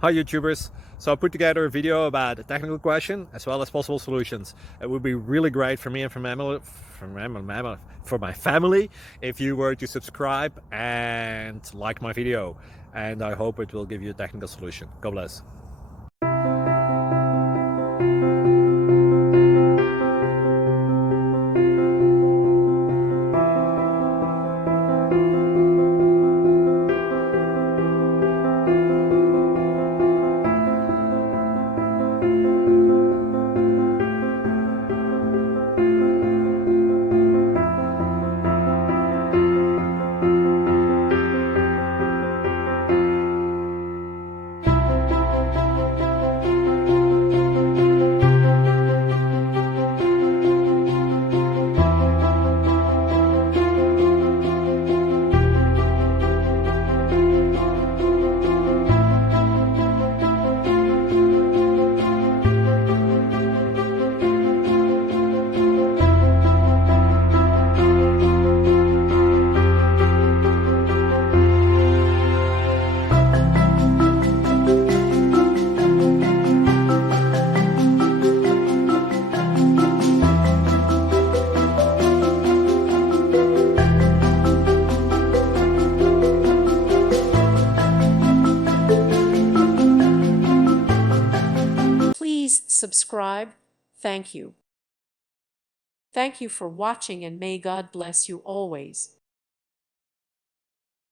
Hi YouTubers. So I put together a video about a technical question as well as possible solutions. It would be really great for me and for my family if you were to subscribe and like my video. And I hope it will give you a technical solution. God bless. Please subscribe. Thank you. Thank you for watching, and may God bless you always.